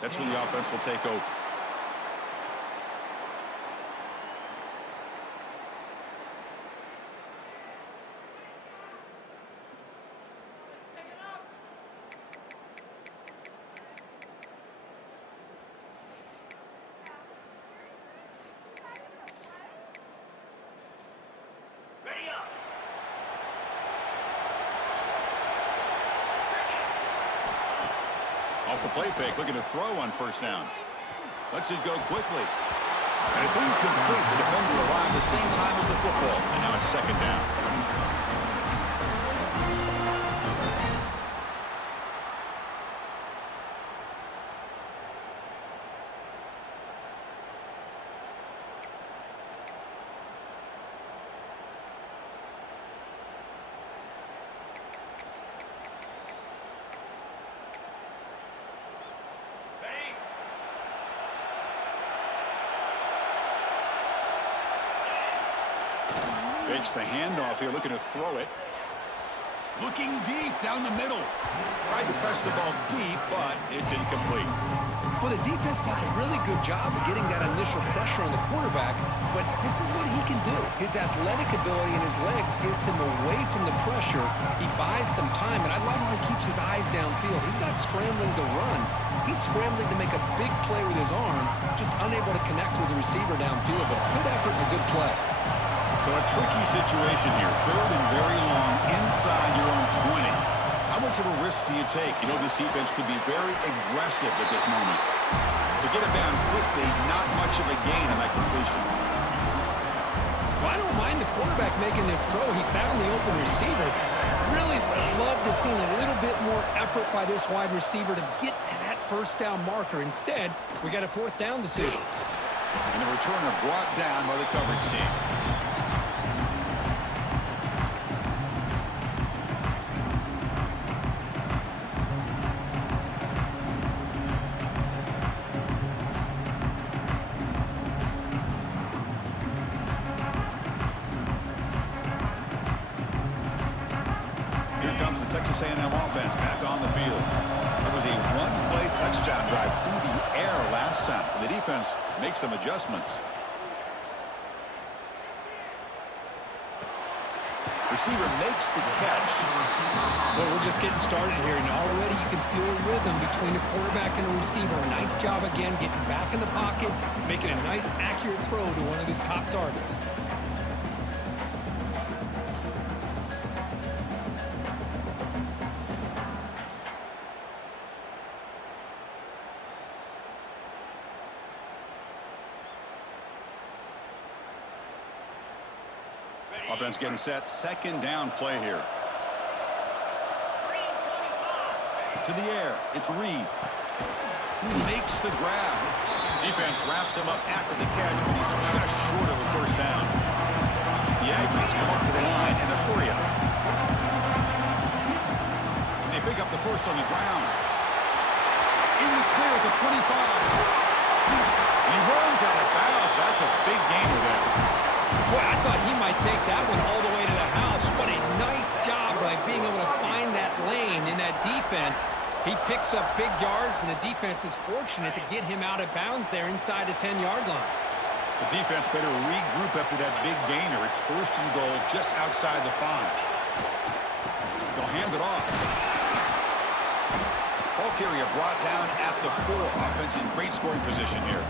That's when the offense will take over. Off the play fake, looking to throw on first down. Lets it go quickly. And it's incomplete. The defender arrived the same time as the football. And now it's second down. Fakes the handoff here, looking to throw it. Looking deep down the middle. Tried to press the ball deep, but it's incomplete. Well, the defense does a really good job of getting that initial pressure on the quarterback, but this is what he can do. His athletic ability and his legs gets him away from the pressure. He buys some time, and I love how he keeps his eyes downfield. He's not scrambling to run. He's scrambling to make a big play with his arm, just unable to connect with the receiver downfield, but good effort and a good play. So a tricky situation here. Third and very long inside your own 20. How much of a risk do you take? You know, this defense could be very aggressive at this moment. To get it down quickly, not much of a gain on that completion. Well, I don't mind the quarterback making this throw. He found the open receiver. Really would have loved to see a little bit more effort by this wide receiver to get to that first down marker. Instead, we got a fourth down decision. And the returner brought down by the coverage team. Comes the Texas A&M offense back on the field. It was a one-play touchdown drive through the air last time. The defense makes some adjustments. Receiver makes the catch. Well, we're just getting started here, and already you can feel a rhythm between the quarterback and the receiver. Nice job again getting back in the pocket, making a nice, accurate throw to one of his top targets. Offense getting set. Second down play here. To the air. It's Reed. Who makes the grab. Defense wraps him up after the catch, but he's just short of a first down. The Aggies come up to the line in a hurry up. And they pick up the first on the ground. In the clear at the 25. He runs out of bounds. That's a big gain with that. Boy, I thought he might take that one all the way to the house. What a nice job by being able to find that lane in that defense. He picks up big yards, and the defense is fortunate to get him out of bounds there inside the 10-yard line. The defense better regroup after that big gainer. It's first and goal just outside the 5. They'll hand it off. Ball carrier brought down at the 4. Offense in great scoring position here.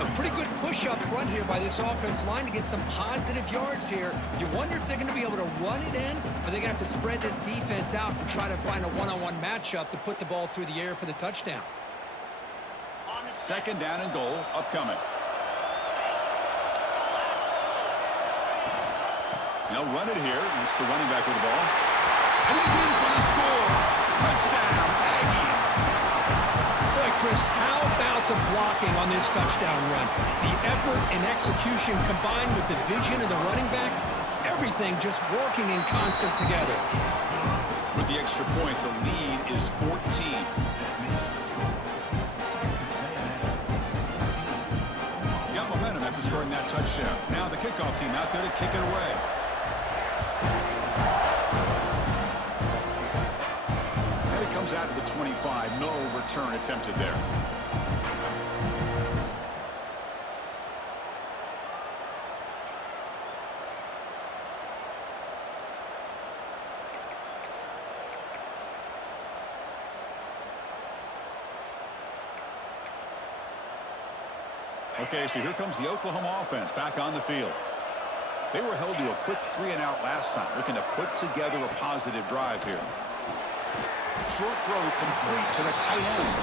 A pretty good push up front here by this offense line to get some positive yards here. You wonder if they're going to be able to run it in, or they're going to have to spread this defense out and try to find a one-on-one matchup to put the ball through the air for the touchdown. Second down and goal upcoming. They'll run it here. It's the running back with the ball. And he's in for the score. Touchdown, Aggies. Boy, Chris, how about the blocking on this touchdown run? The effort and execution combined with the vision of the running back, everything just working in concert together. With the extra point, the lead is 14. Got momentum after scoring that touchdown. Now the kickoff team out there to kick it away. And it comes out to the 25. 5. No return attempted there. Okay, so here comes the Oklahoma offense back on the field. They were held to a quick 3-and-out last time, looking to put together a positive drive here. Short throw complete to the tight end.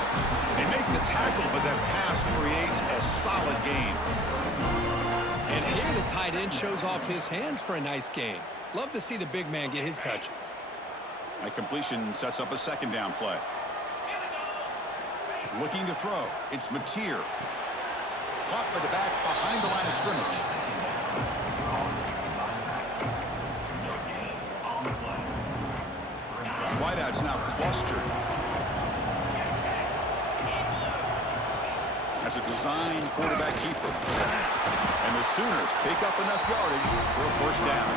They make the tackle, but that pass creates a solid gain. And here the tight end shows off his hands for a nice gain. Love to see the big man get his touches. A completion sets up a second down play. Looking to throw. It's Mateer. Caught by the back behind the line of scrimmage. Wideout's now clustered. As a design quarterback keeper. And the Sooners pick up enough yardage for a first down.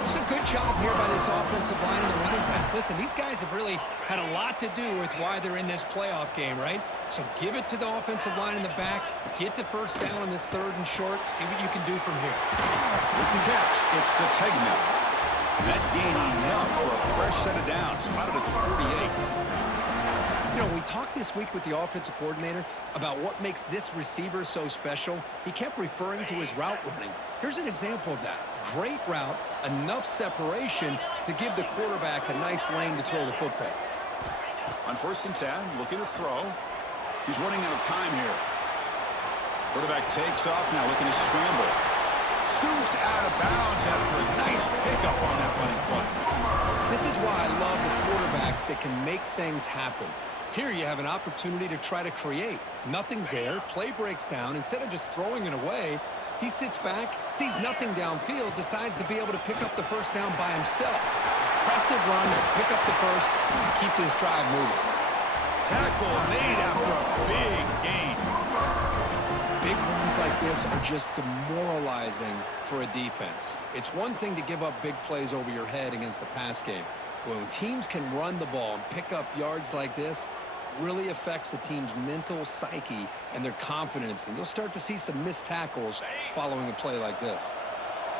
It's a good job here by this offensive line and the running back. Listen, these guys have really had a lot to do with why they're in this playoff game, right? So give it to the offensive line in the back. Get the first down on this 3rd and short. See what you can do from here. With the catch, it's Sategna. That gain enough for a fresh set of downs. Spotted at the 48. You know, we talked this week with the offensive coordinator about what makes this receiver so special. He kept referring to his route running. Here's an example of that. Great route, enough separation to give the quarterback a nice lane to throw the football. On 1st and 10, looking to throw. He's running out of time here. Quarterback takes off now, looking to scramble. Scoots out of bounds after a nice pickup on that running play. This is why I love the quarterbacks that can make things happen. Here you have an opportunity to try to create. Nothing's there. Play breaks down. Instead of just throwing it away, he sits back, sees nothing downfield, decides to be able to pick up the first down by himself. Impressive run to pick up the first and keep this drive moving. Tackle made after a big gain. Big runs like this are just demoralizing for a defense. It's one thing to give up big plays over your head against the pass game. When teams can run the ball and pick up yards like this, really affects the team's mental psyche and their confidence. And you'll start to see some missed tackles following a play like this.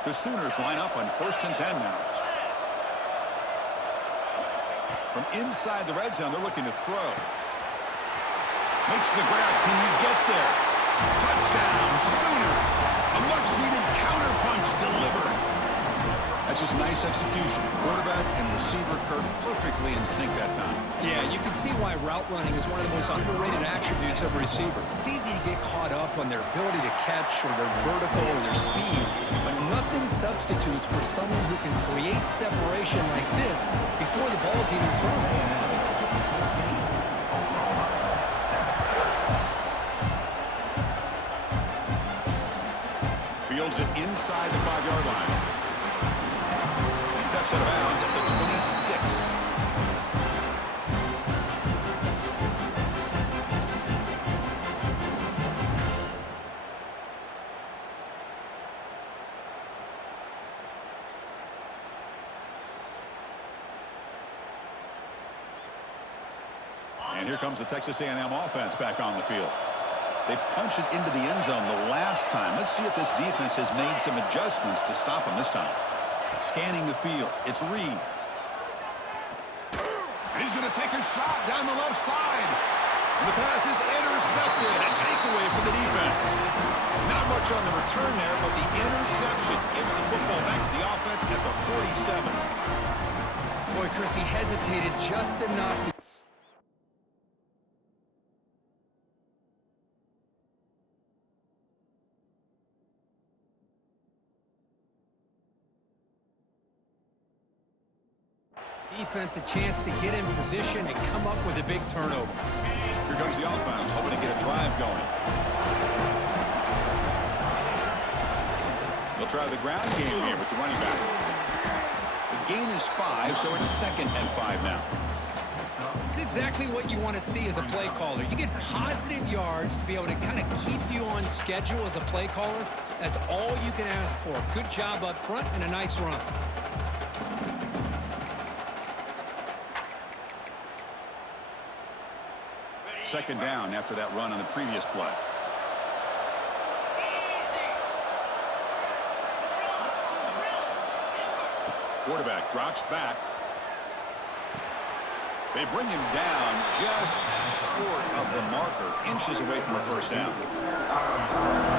The Sooners line up on 1st and 10 now. From inside the red zone, they're looking to throw. Makes the grab. Can he get there? Touchdown, Sooners. A much-needed counterpunch delivered. That's just nice execution. Quarterback and receiver Kirk perfectly in sync that time. Yeah, you can see why route running is one of the most underrated attributes of a receiver. It's easy to get caught up on their ability to catch or their vertical or their speed, but nothing substitutes for someone who can create separation like this before the ball's even thrown. Fields it inside the 5-yard line. He steps out of bounds at the 26. And here comes the Texas A&M offense back on the field. They punch it into the end zone the last time. Let's see if this defense has made some adjustments to stop them this time. Scanning the field. It's Reed. And he's going to take a shot down the left side. And the pass is intercepted. A takeaway for the defense. Not much on the return there, but the interception gives the football back to the offense at the 47. Boy, Chris, he hesitated just enough to... defense a chance to get in position and come up with a big turnover. Here comes the offense, hoping to get a drive going. They'll try the ground game here with the running back. The gain is 5, so it's 2nd and 5 now. It's exactly what you want to see as a play caller. You get positive yards to be able to kind of keep you on schedule as a play caller. That's all you can ask for. Good job up front and a nice run. Second down after that run on the previous play. Quarterback drops back. They bring him down just short of the marker, inches away from a first down.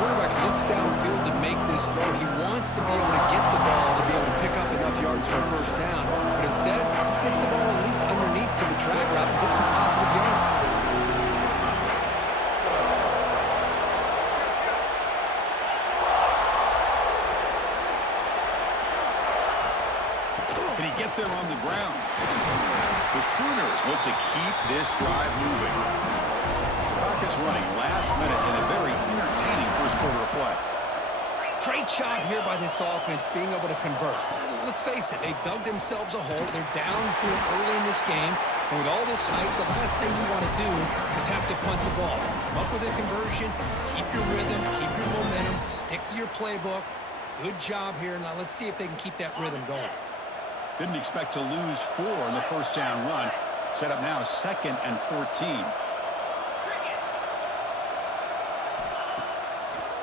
Quarterback looks downfield to make this throw. He wants to be able to get the ball to be able to pick up enough yards for a first down. But instead, gets the ball at least underneath to the drag route and gets some positive yards. Can he get there on the ground? The Sooners look to keep this drive moving. Clock is running last minute in a very entertaining first quarter of play. Great job here by this offense being able to convert. Let's face it, they dug themselves a hole. They're down here early in this game. And with all this hype, the last thing you want to do is have to punt the ball. Come up with a conversion, keep your rhythm, keep your momentum, stick to your playbook. Good job here. Now let's see if they can keep that rhythm going. Didn't expect to lose 4 in the first down run. Set up now 2nd and 14.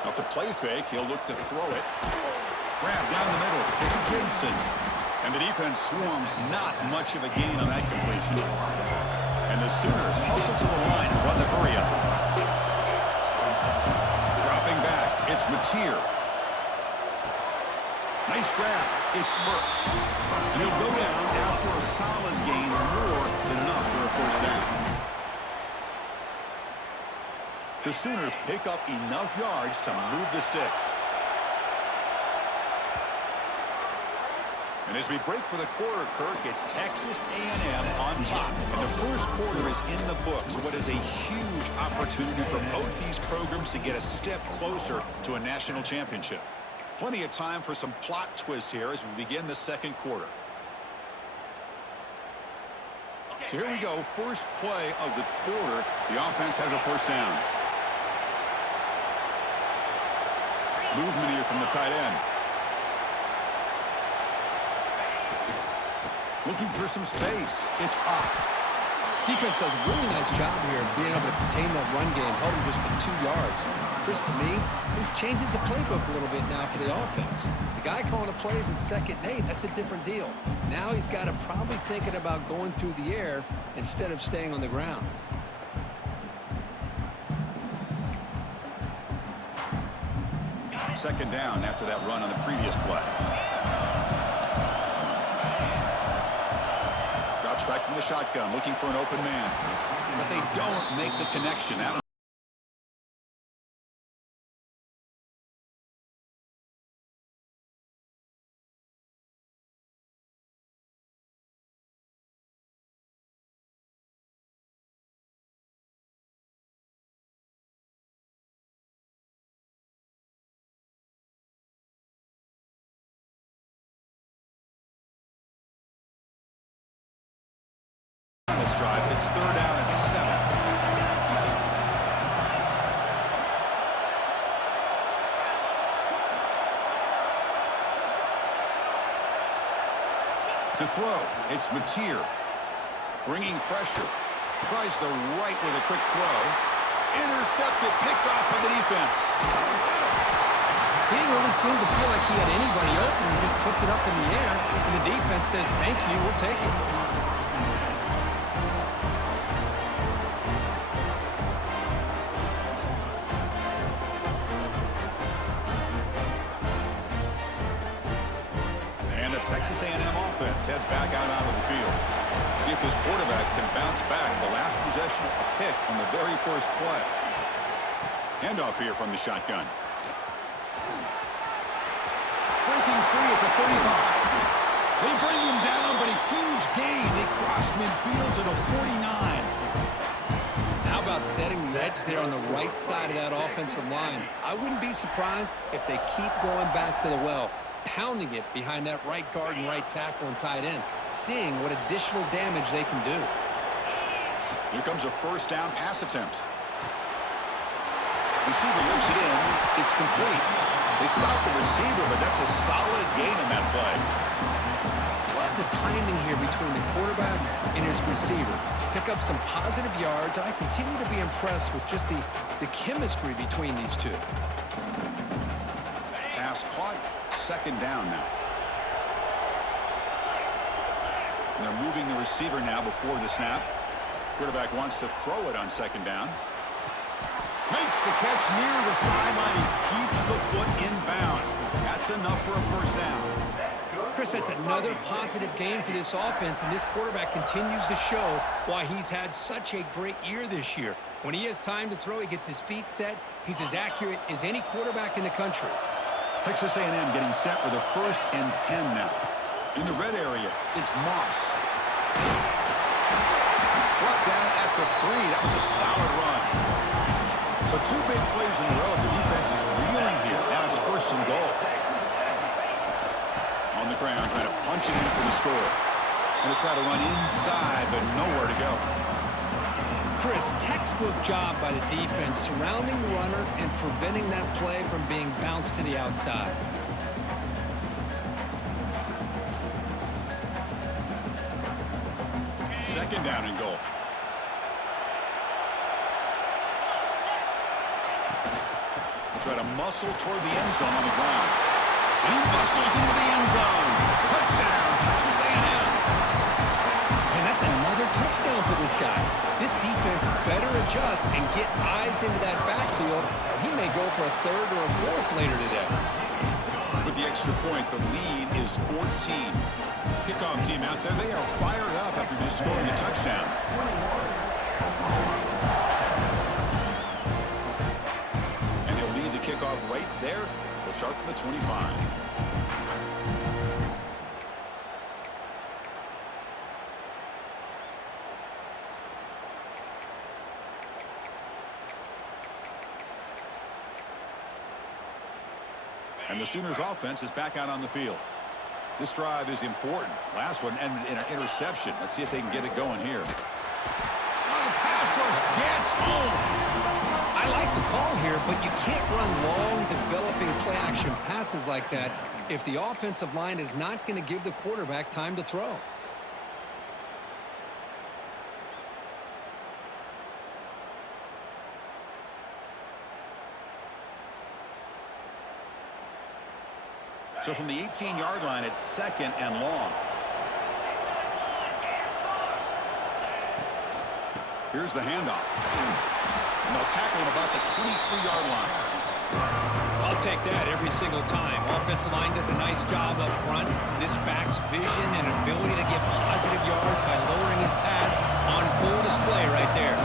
Off the play fake, he'll look to throw it. Grab down the middle. It's Gibson. And the defense swarms not much of a gain on that completion. And the Sooners hustle to the line, run the hurry up. Dropping back, it's Mateer. Nice grab. It's Burks. And he'll go down after a solid gain, more than enough for a first down. The Sooners pick up enough yards to move the sticks. And as we break for the quarter, Kirk, it's Texas A&M on top. And the first quarter is in the books. What is a huge opportunity for both these programs to get a step closer to a national championship. Plenty of time for some plot twists here as we begin the second quarter. So here we go, first play of the quarter. The offense has a first down. Movement here from the tight end. Looking for some space. It's Ott. Defense does a really nice job here of being able to contain that run game, held him just to 2 yards. Chris, to me, this changes the playbook a little bit now for the offense. The guy calling the plays at 2nd and 8, that's a different deal. Now he's got to probably thinking about going through the air instead of staying on the ground. Second down after that run on the previous play. Drops back from the shotgun, looking for an open man. But they don't make the connection. This drive, it's 3rd down and 7. To throw, it's Mateer. Bringing pressure. Tries the right with a quick throw. Intercepted, picked off by the defense. He didn't really seem to feel like he had anybody open. He just puts it up in the air, and the defense says, thank you, we'll take it. Texas A&M offense heads back out onto the field. See if this quarterback can bounce back. The last possession, a pick on the very first play. Handoff here from the shotgun. Breaking free at the 35. They bring him down, but a huge gain. They cross midfield to the 49. How about setting the edge there on the right side of that offensive line? I wouldn't be surprised if they keep going back to the well, pounding it behind that right guard and right tackle and tight end, seeing what additional damage they can do. Here comes a first down pass attempt. Receiver looks it in. It's complete. They stop the receiver, but that's a solid gain in that play. Well, the timing here between the quarterback and his receiver. Pick up some positive yards, and I continue to be impressed with just the chemistry between these two. Pass caught, second down now. And they're moving the receiver now before the snap. Quarterback wants to throw it on second down. Makes the catch near the sideline. He keeps the foot in bounds. That's enough for a first down. Chris, that's another positive game for this offense, and this quarterback continues to show why he's had such a great year this year. When he has time to throw, he gets his feet set. He's as accurate as any quarterback in the country. Texas A&M getting set with a 1st and 10 now. In the red area, it's Moss. Brought down at the 3. That was a solid run. So 2 big plays in a row. The defense is reeling here. Now it's 1st and goal. On the ground, trying to punch it in for the score. Going to try to run inside, but nowhere to go. Chris, textbook job by the defense surrounding the runner and preventing that play from being bounced to the outside. Second down and goal. We'll try to muscle toward the end zone on the ground. And he muscles into the end zone. Touchdown, Texas A&M. And that's another touchdown for this guy. This defense better adjust and get eyes into that backfield, or he may go for a 3rd or a 4th later today. With the extra point, the lead is 14. Kickoff team out there. They are fired up after just scoring a touchdown. And he'll lead the kickoff right there. They'll start from the 25. And the Sooners offense is back out on the field. This drive is important. Last one ended in an interception. Let's see if they can get it going here. Oh, the pass rush gets home. I like the call here, but you can't run long, developing play-action passes like that if the offensive line is not going to give the quarterback time to throw. So from the 18-yard line, it's 2nd and long. Here's the handoff. And they'll tackle him about the 23-yard line. I'll take that every single time. Offensive line does a nice job up front. This back's vision and ability to get positive yards by lowering his pads on full display right there.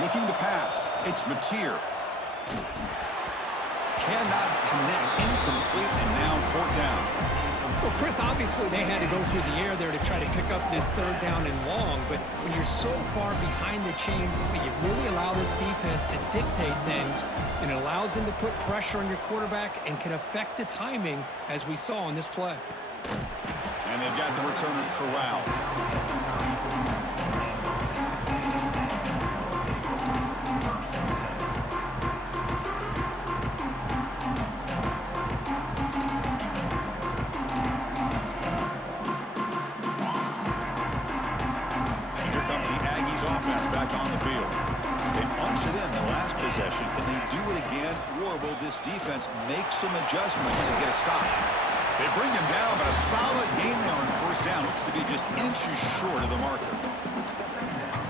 Looking to pass. It's Mateer. Cannot connect. Incomplete, and now 4th down. Well, Chris, obviously they had to go through the air there to try to pick up this 3rd down and long, but when you're so far behind the chains, you really allow this defense to dictate things, and it allows them to put pressure on your quarterback and can affect the timing, as we saw in this play. And they've got the returner corralled. Offense back on the field. They punched it in the last possession. Can they do it again, or will this defense make some adjustments to get a stop? They bring him down, but a solid game there on 1st down. Looks to be just inches short of the marker.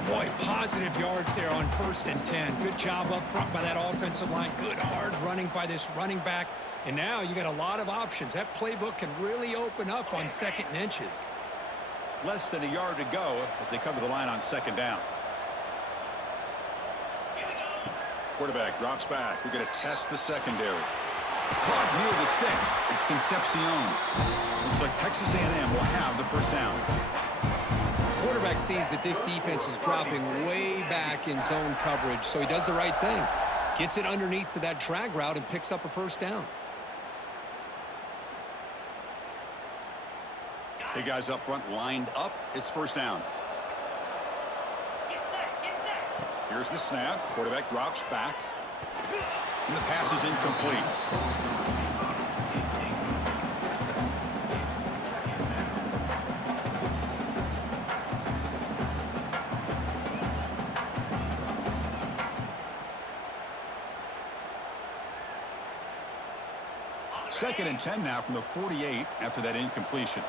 Boy, positive yards there on 1st and 10. Good job up front by that offensive line. Good hard running by this running back. And now you got a lot of options. That playbook can really open up on 2nd and inches. Less than a yard to go as they come to the line on 2nd down. Quarterback drops back. We're going to test the secondary. Caught near the sticks. It's Concepcion. Looks like Texas A&M will have the 1st down. Quarterback sees that this defense is dropping way back in zone coverage, so he does the right thing. Gets it underneath to that drag route and picks up a 1st down. Big guys up front lined up. It's 1st down. Here's the snap. Quarterback drops back. And the pass is incomplete. Second and 10 now from the 48 after that incompletion.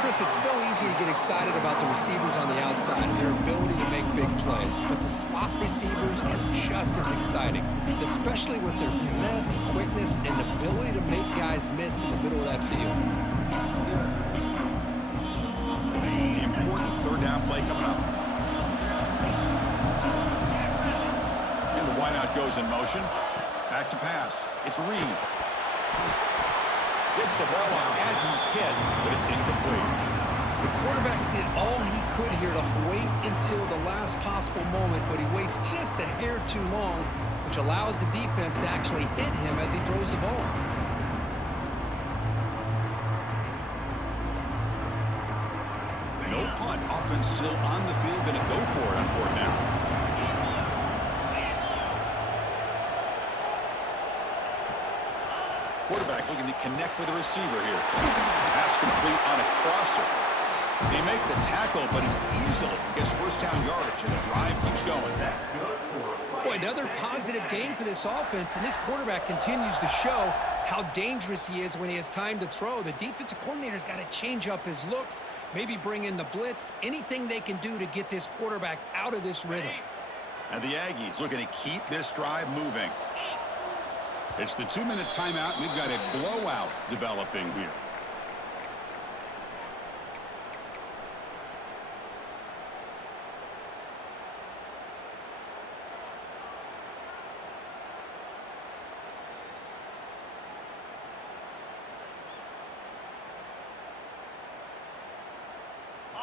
Chris, it's so easy to get excited about the receivers on the outside and their ability to make big plays, but the slot receivers are just as exciting, especially with their finesse, quickness, and ability to make guys miss in the middle of that field. The important third down play coming up. And the wideout goes in motion. Back to pass. It's Reed. Gets the ball off as he's hit, but it's incomplete. The quarterback did all he could here to wait until the last possible moment, but he waits just a hair too long, which allows the defense to actually hit him as he throws the ball. No punt. Offense still on the field, going to go for it on fourth down. Quarterback looking to connect with the receiver here. Pass complete on a crosser. They make the tackle, but he easily gets first down yardage, and the drive keeps going. Boy, another positive game for this offense, and this quarterback continues to show how dangerous he is when he has time to throw. The defensive coordinator's got to change up his looks, maybe bring in the blitz, anything they can do to get this quarterback out of this rhythm. And the Aggies looking to keep this drive moving. It's the 2-minute timeout. We've got a blowout developing here.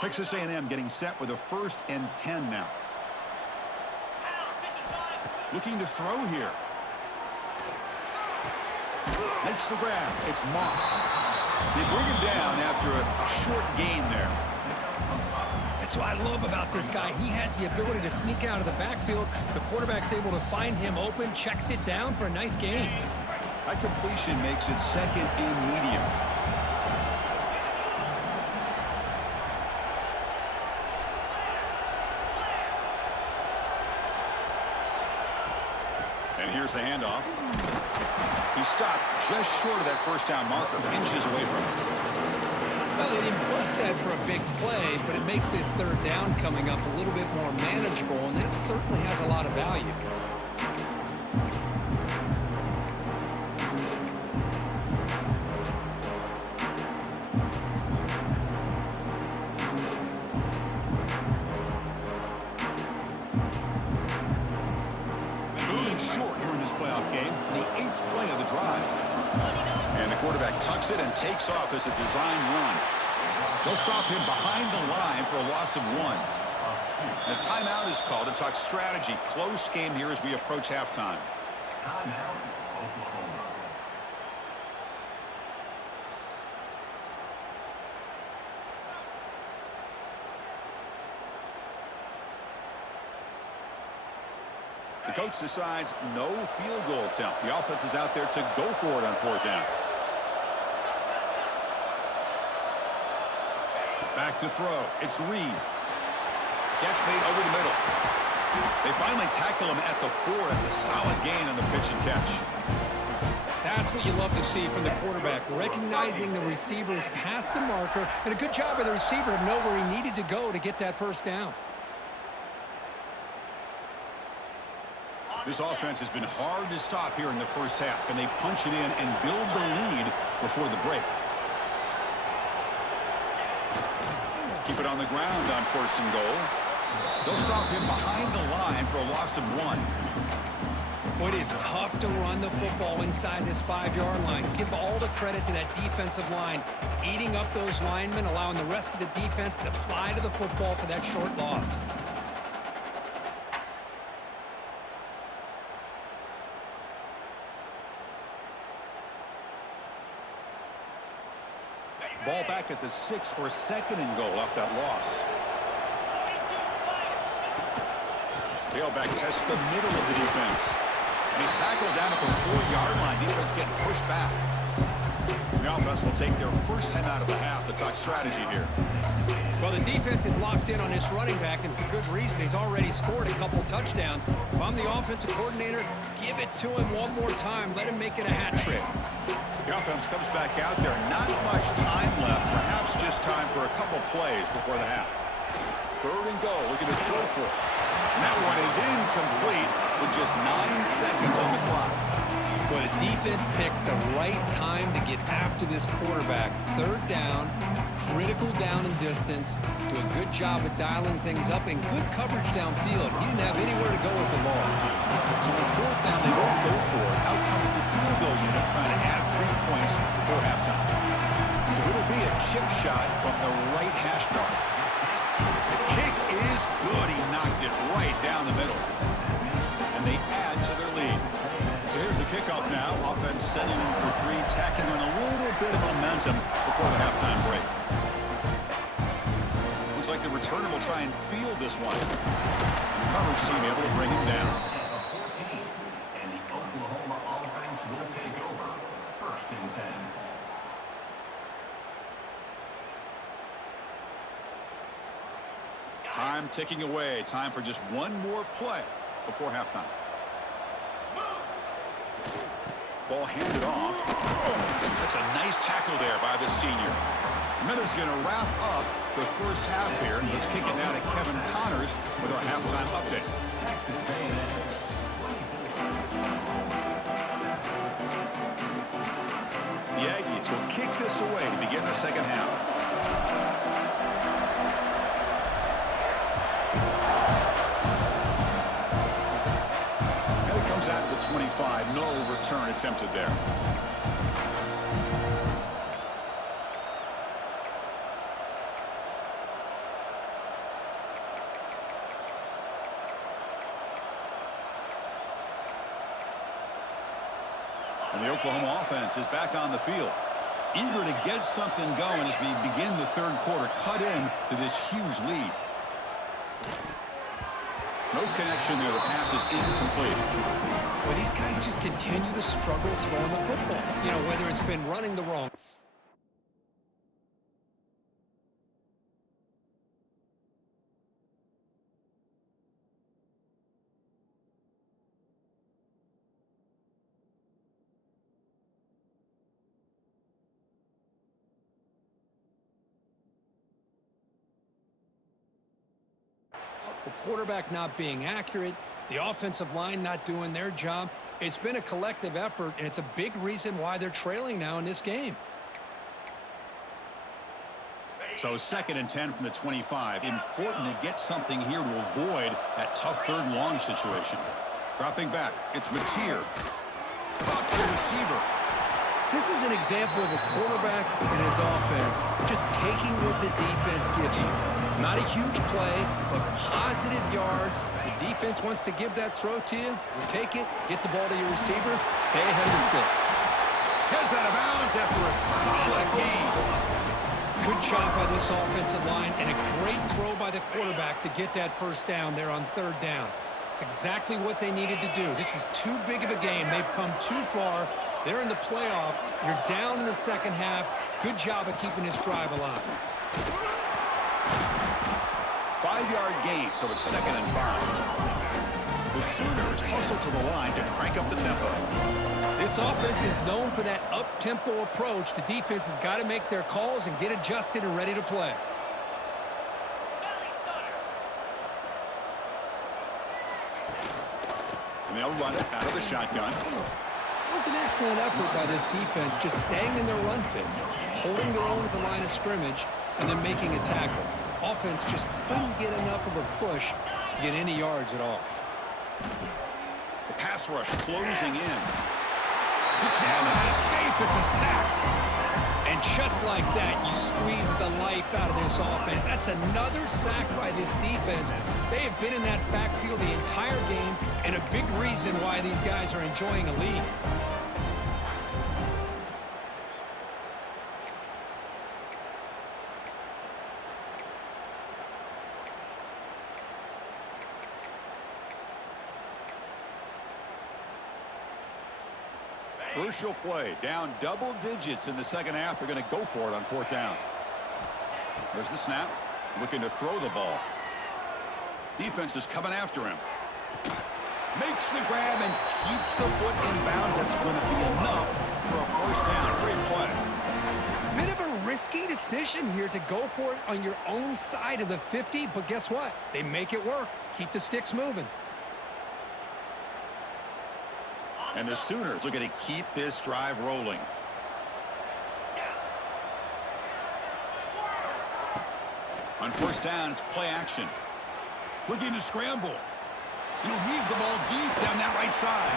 Texas A&M getting set with a 1st and 10 now. Looking to throw here. Makes the grab. It's Moss. They bring him down after a short gain there. That's what I love about this guy. He has the ability to sneak out of the backfield. The quarterback's able to find him open, checks it down for a nice gain. That completion makes it 2nd and medium. And here's the handoff. He stopped just short of that first down marker, inches away from it. Well, they didn't bust that for a big play, but it makes this third down coming up a little bit more manageable, and that certainly has a lot of value. Short here in this playoff game, the 8th play of the drive. And the quarterback tucks it and takes off as a design run. They'll stop him behind the line for a loss of 1. And a timeout is called to talk strategy. Close game here as we approach halftime. The coach decides no field goal attempt. The offense is out there to go for it on fourth down. Back to throw. It's Reed. Catch made over the middle. They finally tackle him at the 4. That's a solid gain on the pitch and catch. That's what you love to see from the quarterback, recognizing the receiver's past the marker, and a good job by the receiver to know where he needed to go to get that first down. This offense has been hard to stop here in the first half. Can they punch it in and build the lead before the break? Keep it on the ground on 1st and goal. They'll stop him behind the line for a loss of 1. Boy, it is tough to run the football inside this 5-yard line. Give all the credit to that defensive line, eating up those linemen, allowing the rest of the defense to fly to the football for that short loss. Ball back at the 6 for a 2nd and goal off that loss. Tailback tests the middle of the defense. And he's tackled down at the 4-yard line. Defense getting pushed back. The offense will take their first time out of the half to talk strategy here. Well, the defense is locked in on this running back, and for good reason. He's already scored a couple touchdowns. If I'm the offensive coordinator, give it to him one more time. Let him make it a hat trick. The offense comes back out there. Not much time left. Perhaps just time for a couple plays before the half. 3rd and goal. Looking to throw for it. And that one is incomplete with just 9 seconds on the clock. Well, the defense picks the right time to get after this quarterback. 3rd down, critical down and distance. Do a good job of dialing things up and good coverage downfield. He didn't have anywhere to go with the ball. So on 4th down, they won't go for it. Out comes the field goal unit trying to add 3 points before halftime. So it'll be a chip shot from the right hash mark. The kick is good. He knocked it right down the middle. And they add to their lead. So here's the kickoff now. Offense settling for 3, tacking on a little bit of momentum before the halftime break. Looks like the returner will try and field this one. And the coverage team able to bring him down. And the Oklahoma offense will take over. 1st and 10. Time ticking away. Time for just one more play before halftime. Ball handed off. That's a nice tackle there by the senior. Miller's going to wrap up the first half here. And let's kick it now to Kevin Connors with our halftime update. The Aggies will kick this away to begin the second half. Out of the 25, no return attempted there. And the Oklahoma offense is back on the field, eager to get something going as we begin the 3rd quarter, cut in to this huge lead. No connection there. The pass is incomplete. But these guys just continue to struggle throwing the football. You know, whether it's been running the wrong. The quarterback not being accurate, the offensive line not doing their job. It's been a collective effort, and it's a big reason why they're trailing now in this game. So 2nd and 10 from the 25. Important to get something here to avoid that tough 3rd and long situation. Dropping back, it's Mateer. Caught by the receiver. This is an example of a quarterback and his offense just taking what the defense gives you. Not a huge play, but positive yards. The defense wants to give that throw to you. You take it, get the ball to your receiver, stay ahead of the sticks. Heads out of bounds after a solid game. Good job by this offensive line and a great throw by the quarterback to get that first down there on 3rd down. It's exactly what they needed to do. This is too big of a game. They've come too far. They're in the playoff. You're down in the second half. Good job of keeping this drive alive. 5-yard gain, so it's 2nd and 5. The Sooners hustle to the line to crank up the tempo. This offense is known for that up-tempo approach. The defense has got to make their calls and get adjusted and ready to play. And they'll run it out of the shotgun. It was an excellent effort by this defense, just staying in their run fits, holding their own at the line of scrimmage, and then making a tackle. Offense just couldn't get enough of a push to get any yards at all. The pass rush closing in. He cannot escape. It's a sack. And just like that, you squeeze the life out of this offense. That's another sack by this defense. They have been in that backfield the entire game, and a big reason why these guys are enjoying a lead. Crucial play. Down double digits in the second half. They're going to go for it on 4th down. There's the snap. Looking to throw the ball. Defense is coming after him. Makes the grab and keeps the foot in bounds. That's going to be enough for a 1st down. Great play. Bit of a risky decision here to go for it on your own side of the 50, but guess what? They make it work. Keep the sticks moving. And the Sooners are going to keep this drive rolling. On 1st down, it's play action. Looking to scramble. He'll heave the ball deep down that right side.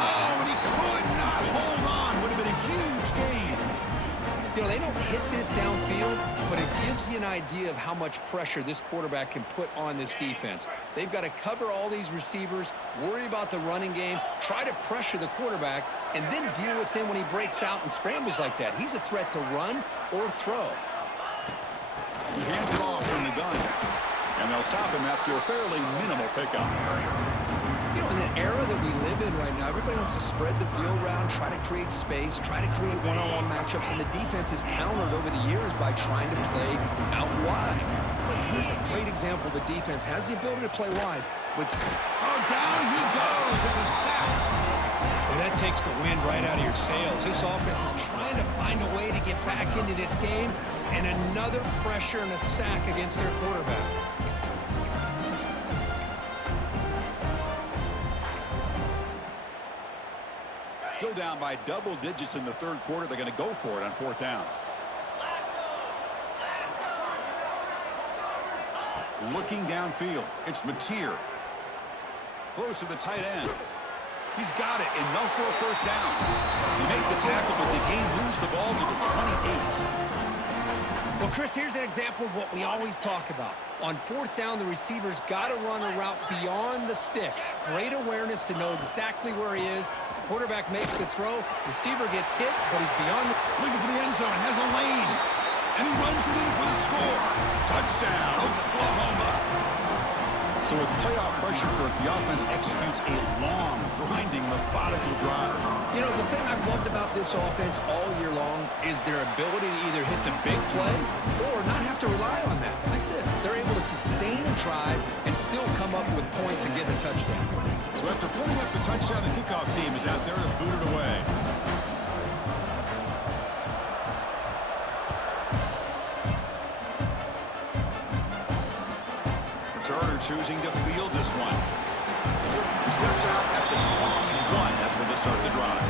Oh, and he could not hold on. Would have been a huge gain. You know, they don't hit this downfield, but it gives you an idea of how much pressure this quarterback can put on this defense. They've got to cover all these receivers, worry about the running game, try to pressure the quarterback, and then deal with him when he breaks out and scrambles like that. He's a threat to run or throw. He hands it off from the gun. And they'll stop him after a fairly minimal pickup. You know, in the era that we live in right now, everybody wants to spread the field around, try to create space, try to create one-on-one matchups, and the defense is countered over the years by trying to play out wide. But here's a great example. The defense has the ability to play wide, but down he goes. It's a sack. Well, that takes the wind right out of your sails. This offense is trying to find a way to get back into this game, and another pressure and a sack against their quarterback. Still down by double digits in the 3rd quarter. They're going to go for it on 4th down. Looking downfield. It's Mateer. Throws to the tight end. He's got it. Enough for a 1st down. They make the tackle, but the game moves the ball to the 28. Well, Chris, here's an example of what we always talk about. On 4th down, the receiver's got to run a route beyond the sticks. Great awareness to know exactly where he is. Quarterback makes the throw. Receiver gets hit, but he's beyond the... Looking for the end zone. Has a lane. And he runs it in for the score. Touchdown, Oklahoma. So with playoff pressure for it, the offense executes a long, grinding, methodical drive. You know, the thing I've loved about this offense all year long is their ability to either hit the big play or not have to rely on that. Like this. They're able to sustain a drive and still come up with points and get a touchdown. So after putting up the touchdown, the kickoff team is out there to boot it away. Returner choosing to field this one. He steps out at the 21. That's where they start the drive.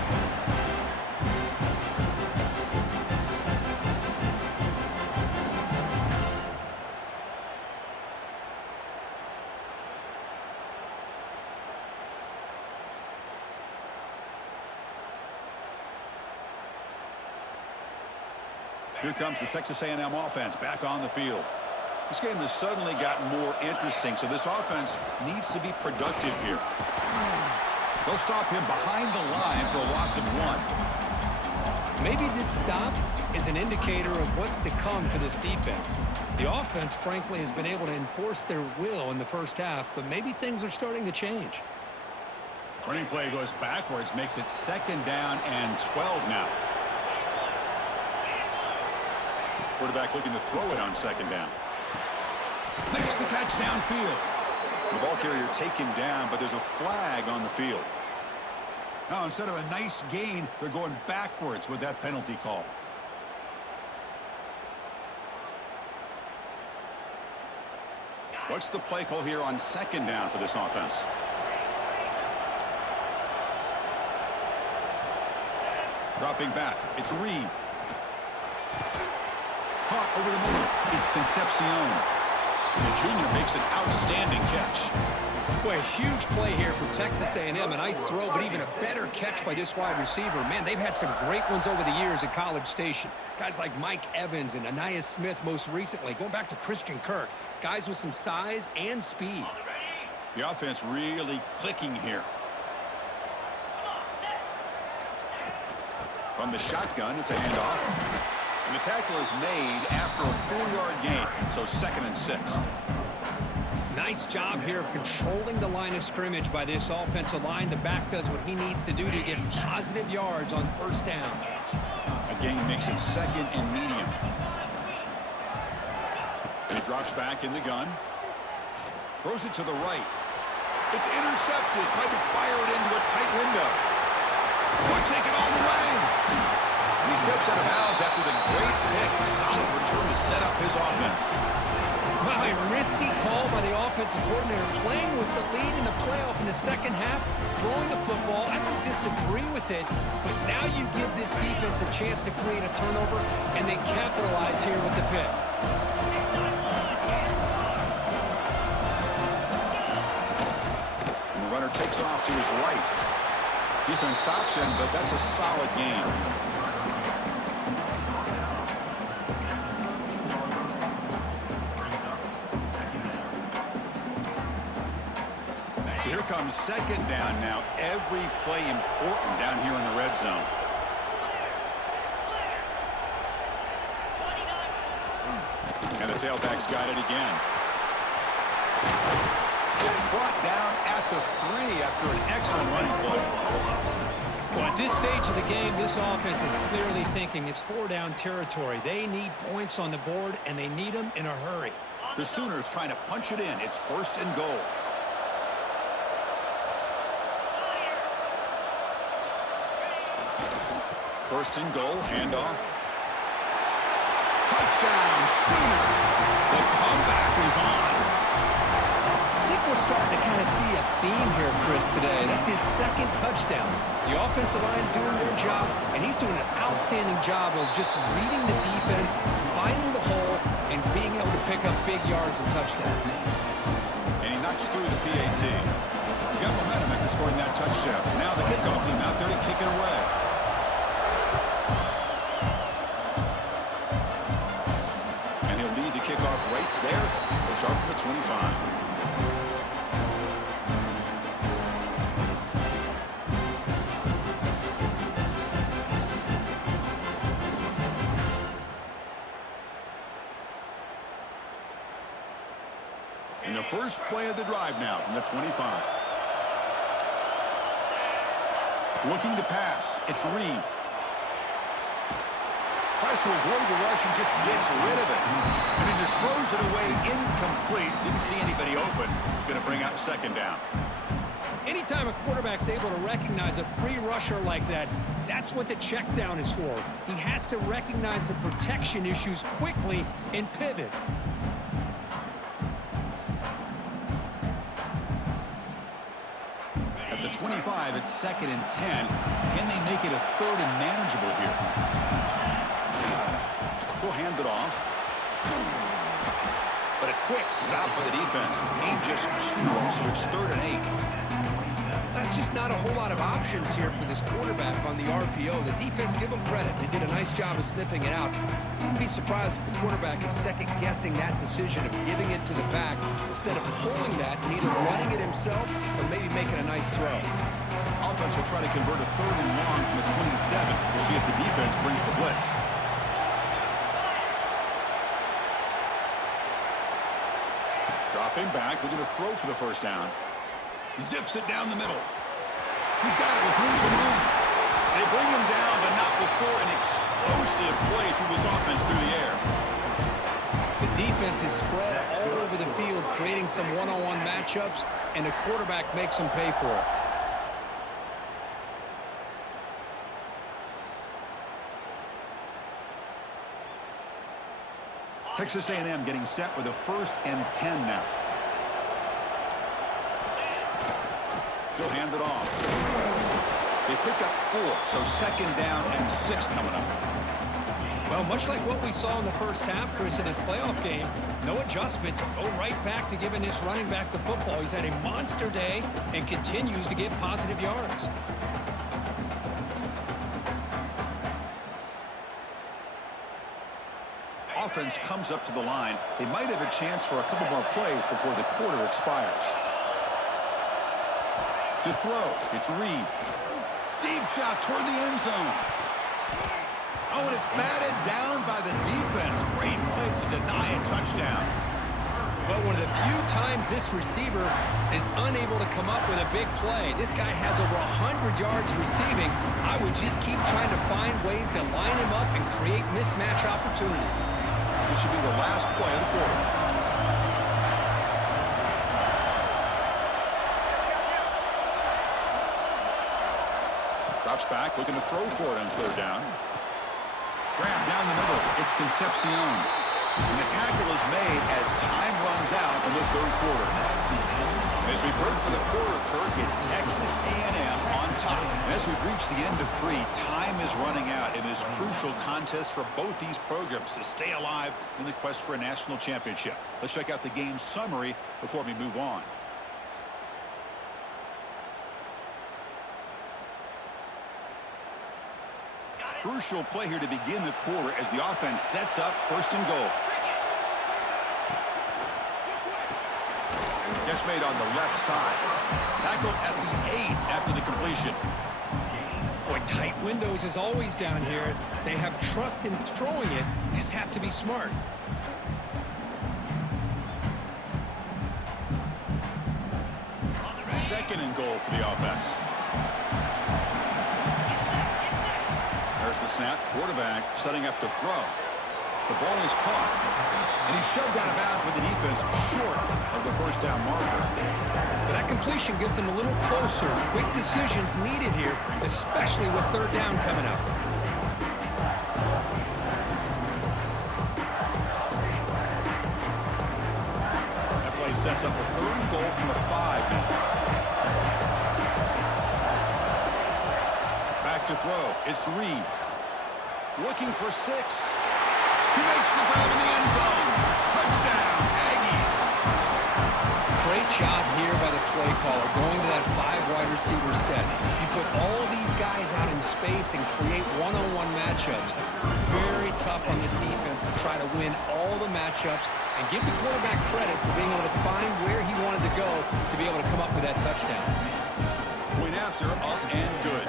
Here comes the Texas A&M offense back on the field. This game has suddenly gotten more interesting, so this offense needs to be productive here. They'll stop him behind the line for a loss of 1. Maybe this stop is an indicator of what's to come for this defense. The offense, frankly, has been able to enforce their will in the 1st half, but maybe things are starting to change. Running play goes backwards, makes it 2nd down and 12 now. Quarterback looking to throw it on 2nd down. Makes the catch downfield. The ball carrier taken down, but there's a flag on the field. Now, instead of a nice gain, they're going backwards with that penalty call. What's the play call here on 2nd down for this offense? Dropping back, it's Reed. Caught over the middle, it's Concepcion. And the junior makes an outstanding catch. Boy, a huge play here for Texas A&M. A nice throw, but even a better catch by this wide receiver. Man, they've had some great ones over the years at College Station. Guys like Mike Evans and Anais Smith most recently, going back to Christian Kirk. Guys with some size and speed. The offense really clicking here. From the shotgun, it's a handoff. And the tackle is made after a 4-yard gain, so 2nd and 6. Nice job here of controlling the line of scrimmage by this offensive line. The back does what he needs to do to get positive yards on first down. A gain makes it second and medium. And he drops back in the gun. Throws it to the right. It's intercepted. Tried to fire it into a tight window. Could take it all the way. And he steps out of bounds after the great pick. A solid return to set up his offense. Wow, a risky call by the offensive coordinator, playing with the lead in the playoff in the second half, throwing the football. I don't disagree with it, but now you give this defense a chance to create a turnover, and they capitalize here with the pick. And the runner takes off to his right. Defense stops him, but that's a solid gain. So here comes second down now. Every play important down here in the red zone. And the tailback's got it again. Brought down at the 3 after an excellent running play. Well, at this stage of the game, this offense is clearly thinking it's 4-down territory. They need points on the board, and they need them in a hurry. The Sooners trying to punch it in. It's first and goal. First and goal, handoff. Touchdown, Sooners. The comeback is on. I think we're starting to kind of see a theme here, Chris, today. That's his second touchdown. The offensive line doing their job, and he's doing an outstanding job of just reading the defense, finding the hole, and being able to pick up big yards and touchdowns. And he knocks through the PAT. He got momentum after scoring that touchdown. Now the kickoff team out there to kick it away. And he'll lead the kickoff right there. We'll start from the 25. In the first play of the drive now from the 25. Looking to pass. It's Reed. Tries to avoid the rush and just gets rid of it. And he just throws it away incomplete. Didn't see anybody open. He's going to bring out second down. Anytime a quarterback's able to recognize a free rusher like that, that's what the check down is for. He has to recognize the protection issues quickly and pivot. At the 25, it's second and 10. Can they make it a third and manageable here? He'll hand it off. But a quick stop by the defense. Gain just 2, so it's third and 8. That's just not a whole lot of options here for this quarterback on the RPO. The defense, give them credit. They did a nice job of sniffing it out. Wouldn't be surprised if the quarterback is second-guessing that decision of giving it to the back instead of pulling that and either running it himself or maybe making a nice throw. Offense will try to convert a third and long from the 27. We'll see if the defense brings the blitz. Dropping back, looking to throw for the first down. Zips it down the middle. He's got it with room to run. They bring him down, but not before an explosive play through this offense through the air. The defense is spread all over the field, creating some one-on-one matchups, and the quarterback makes them pay for it. Texas A&M getting set with a first and 10 now. He'll hand it off. They pick up 4, so second down and 6 coming up. Well, much like what we saw in the first half, Chris, in his playoff game, no adjustments. Go right back to giving this running back the football. He's had a monster day and continues to get positive yards. Offense comes up to the line. They might have a chance for a couple more plays before the quarter expires. To throw, it's Reed. Deep shot toward the end zone. Oh, and it's batted down by the defense. Great play to deny a touchdown. Well, one of the few times this receiver is unable to come up with a big play. This guy has over 100 yards receiving. I would just keep trying to find ways to line him up and create mismatch opportunities. This should be the last play of the quarter. Drops back, looking to throw for it on third down. Grab down the middle. It's Concepcion. And the tackle is made as time runs out in the third quarter. And as we break for the quarter, Kirk, it's Texas A&M on top. And as we've reached the end of 3, time is running out in this crucial contest for both these programs to stay alive in the quest for a national championship. Let's check out the game summary before we move on. Crucial play here to begin the quarter as the offense sets up first and goal. Catch made on the left side. Tackled at the 8 after the completion. Boy, tight windows is always down here. They have trust in throwing it. You just have to be smart. Second and goal for the offense. There's the snap. Quarterback setting up to throw. The ball is caught. And he's shoved out of bounds with the defense short of the first down marker. But that completion gets him a little closer. Quick decisions needed here, especially with third down coming up. That play sets up a third and goal from the 5 now. Back to throw. It's Reed. Looking for 6. He makes the grab in the end zone. Touchdown, Aggies. Great job here by the play caller going to that 5 wide receiver set. You put all these guys out in space and create one-on-one matchups. It's very tough on this defense to try to win all the matchups and give the quarterback credit for being able to find where he wanted to go to be able to come up with that touchdown. Point after, up and good.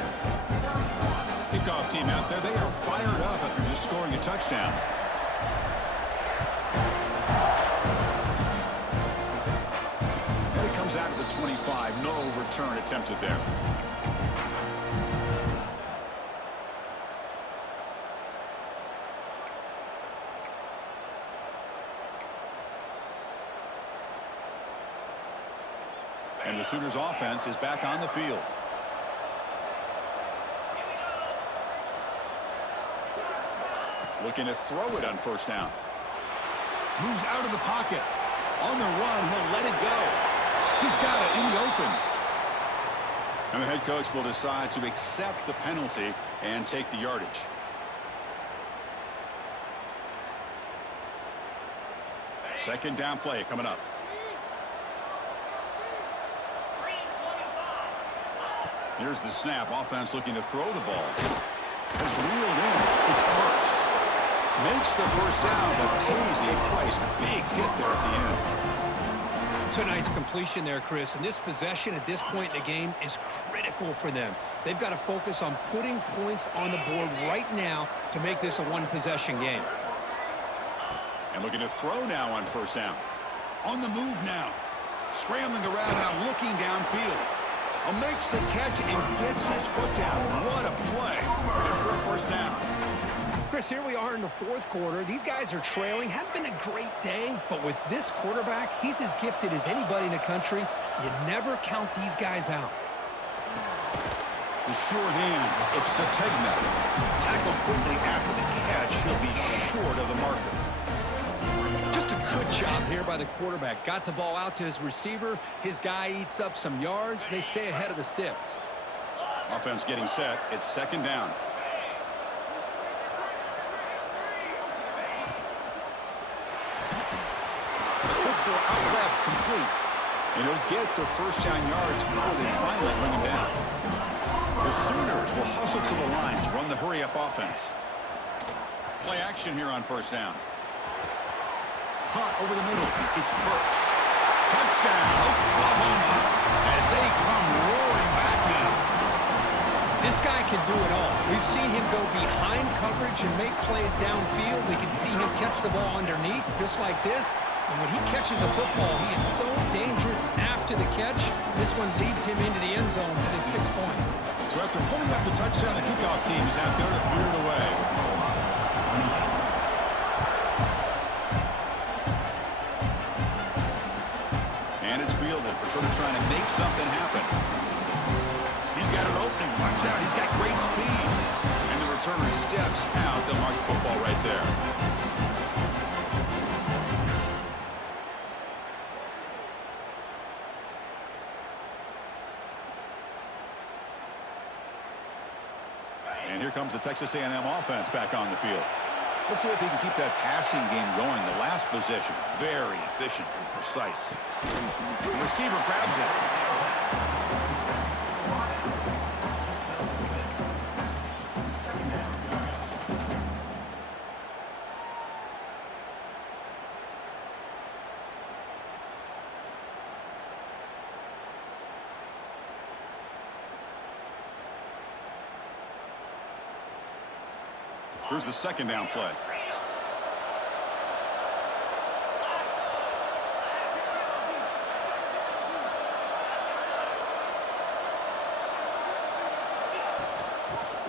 Kickoff team out there, they are fired up after just scoring a touchdown. And it comes out of the 25. No return attempted there. And the Sooners offense is back on the field. Looking to throw it on first down. Moves out of the pocket. On the run, he'll let it go. He's got it in the open. And the head coach will decide to accept the penalty and take the yardage. Second down play coming up. Here's the snap. Offense looking to throw the ball. Has reeled in. It's Burks. Makes the first down, but pays a price. Big hit there at the end. It's a nice completion there, Chris. And this possession at this point in the game is critical for them. They've got to focus on putting points on the board right now to make this a one-possession game. And looking to throw now on first down. On the move now. Scrambling around now, looking downfield. Makes the catch and gets his foot down. What a play. Good for a first down. Chris, here we are in the fourth quarter. These guys are trailing. Hadn't been a great day, but with this quarterback, he's as gifted as anybody in the country. You never count these guys out. The sure hands. It's Sategna. Tackled quickly after the catch. He'll be short of the marker. Just a good job here by the quarterback. Got the ball out to his receiver. His guy eats up some yards. They stay ahead of the sticks. Offense getting set. It's second down. Look for out left, complete. And he'll get the first down yards before they finally bring him down. The Sooners will hustle to the line to run the hurry-up offense. Play action here on first down. Caught over the middle. It's Burks. Touchdown, Oklahoma, as they come roaring back now. This guy can do it all. We've seen him go behind coverage and make plays downfield. We can see him catch the ball underneath just like this. And when he catches a football, he is so dangerous after the catch. This one leads him into the end zone for the 6 points. So after pulling up the touchdown, the kickoff team is out there to clear it away. And it's fielded. We're sort of trying to make something happen. He's got an opening. Watch out. He's got great speed. And the returner steps out. They'll mark football right there. And here comes the Texas A&M offense back on the field. Let's see if they can keep that passing game going. The last possession, very efficient and precise. The receiver grabs it. Here's the second down play.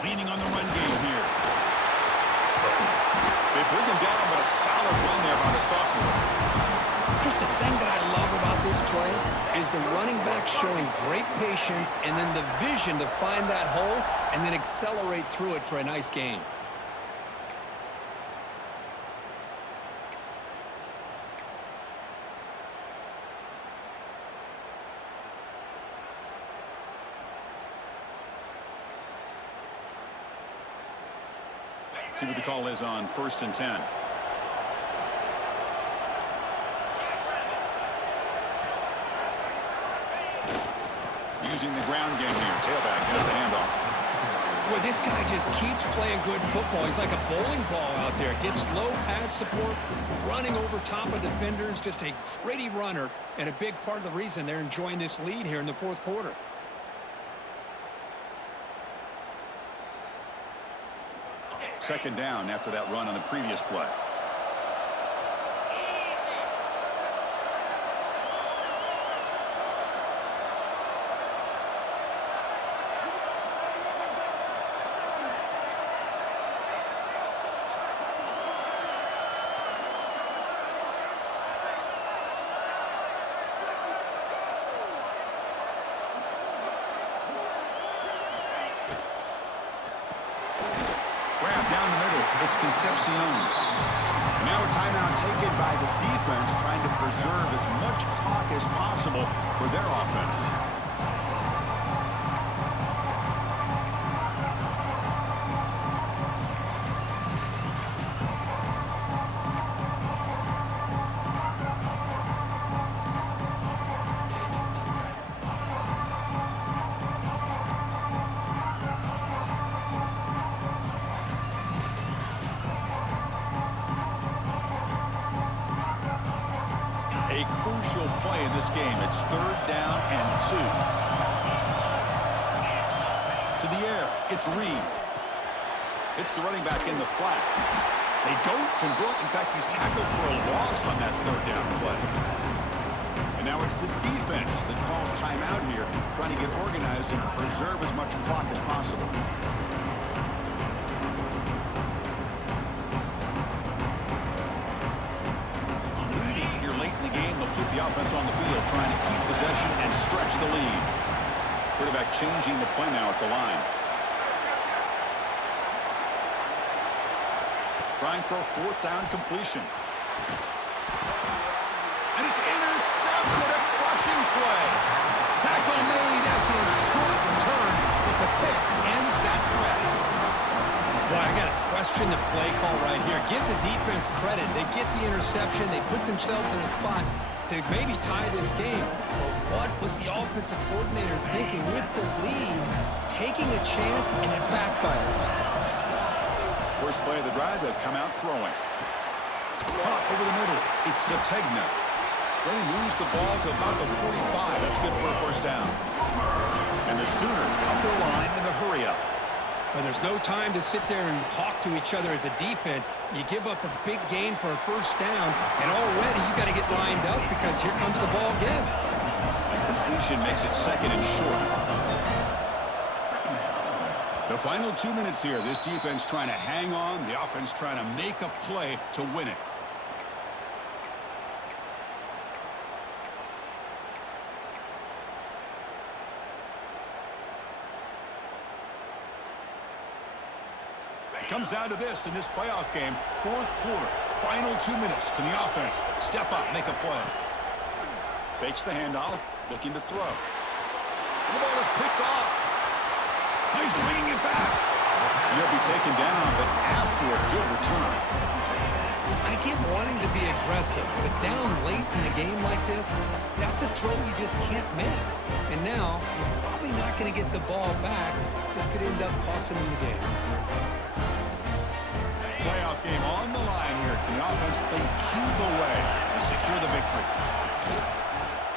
Leaning on the run game here. They bring him down, but a solid win there by the sophomore. Just the thing that I love about this play is the running back showing great patience and then the vision to find that hole and then accelerate through it for a nice gain. See what the call is on 1st and 10. Using the ground game here. Tailback has the handoff. Boy, this guy just keeps playing good football. He's like a bowling ball out there. Gets low pad support, running over top of defenders. Just a gritty runner, and a big part of the reason they're enjoying this lead here in the fourth quarter. Second down after that run on the previous play. It's Concepcion. And now a timeout taken by the defense, trying to preserve as much clock as possible for their offense. A crucial play in this game. It's 3rd down and 2. To the air, it's Reed. It's the running back in the flat. They don't convert. In fact, he's tackled for a loss on that 3rd down play. And now it's the defense that calls timeout here, trying to get organized and preserve as much clock as possible. The offense on the field trying to keep possession and stretch the lead. Quarterback changing the play now at the line. Trying for a 4th down completion. And it's intercepted, a crushing play. Tackle made after a short return, but the pick ends that threat. Boy, I got to question the play call right here. Give the defense credit. They get the interception. They put themselves in a spot to maybe tie this game. But what was the offensive coordinator thinking with the lead, taking a chance, and it backfires? First play of the drive, they'll come out throwing. Caught over the middle. It's Sategna. They moves the ball to about the 45. That's good for a 1st down. And the Sooners come to the line in the hurry-up. Well, there's no time to sit there and talk to each other as a defense. You give up a big gain for a first down, and already you got to get lined up because here comes the ball again. A completion makes it second and short. The final 2 minutes here. This defense trying to hang on. The offense trying to make a play to win it. It comes down to this in this playoff game. Fourth quarter, final 2 minutes. Can the offense step up, make a play? Fakes the handoff, looking to throw. And the ball is picked off. He's bringing it back. And he'll be taken down, but after a good return. I get wanting to be aggressive, but down late in the game like this, that's a throw you just can't make. And now, you're probably not going to get the ball back. This could end up costing them the game. Playoff game on the line here. Can the offense play Cuba away and secure the victory?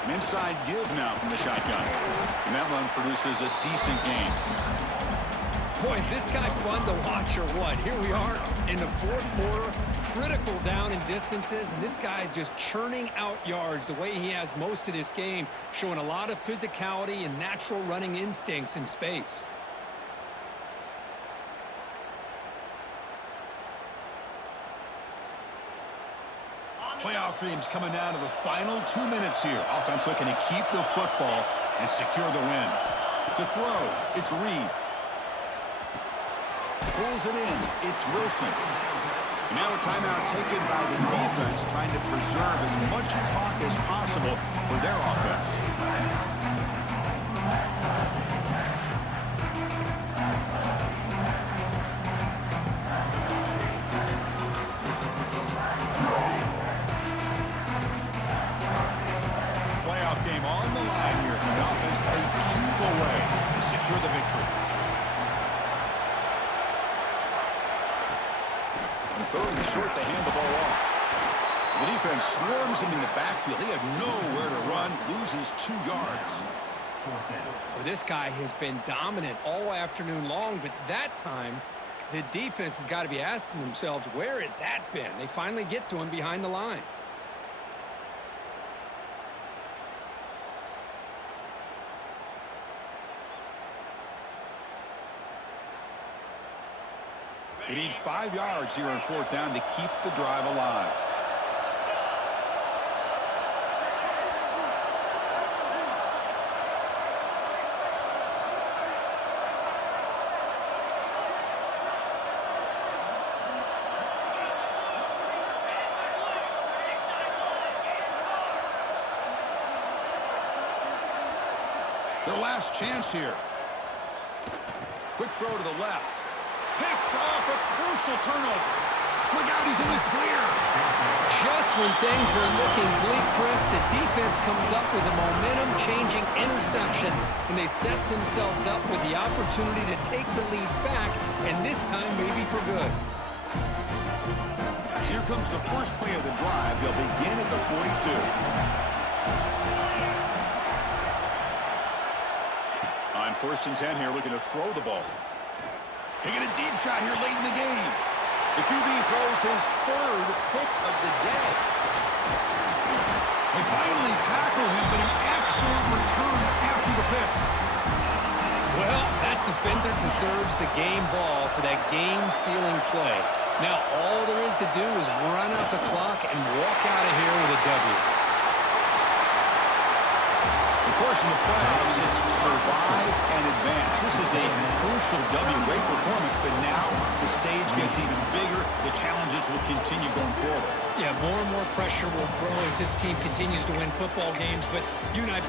An inside give now from the shotgun. And that one produces a decent gain. Boy, is this guy fun to watch or what? Here we are in the fourth quarter, critical down in distances, and this guy is just churning out yards the way he has most of this game, showing a lot of physicality and natural running instincts in space. Playoff teams coming down to the final 2 minutes here. Offense looking to keep the football and secure the win. To throw, it's Reed. Pulls it in, it's Wilson. And now a timeout taken by the defense, trying to preserve as much clock as possible for their offense. Playoff game on the line here. The offense play keep away to secure the victory. Third and short, they hand the ball off. The defense swarms him in the backfield. He had nowhere to run, loses 2 yards. Well, this guy has been dominant all afternoon long, but that time, the defense has got to be asking themselves, where has that been? They finally get to him behind the line. They need 5 yards here on fourth down to keep the drive alive. Their last chance here. Quick throw to the left. Picked off, a crucial turnover. Look out, he's in the clear. Just when things were looking bleak, Chris, the defense comes up with a momentum-changing interception, and they set themselves up with the opportunity to take the lead back, and this time maybe for good. Here comes the first play of the drive. They'll begin at the 42. On 1st and 10 here, looking to throw the ball. Taking a deep shot here late in the game. The QB throws his 3rd pick of the day. They finally tackle him, but an excellent return after the pick. Well, that defender deserves the game ball for that game-sealing play. Now, all there is to do is run out the clock and walk out of here with a W. Of course, in the playoffs, it's survive and advance. This is a crucial W. Great performance, but now the stage gets even bigger. The challenges will continue going forward. Yeah, more and more pressure will grow as this team continues to win football games, but you and I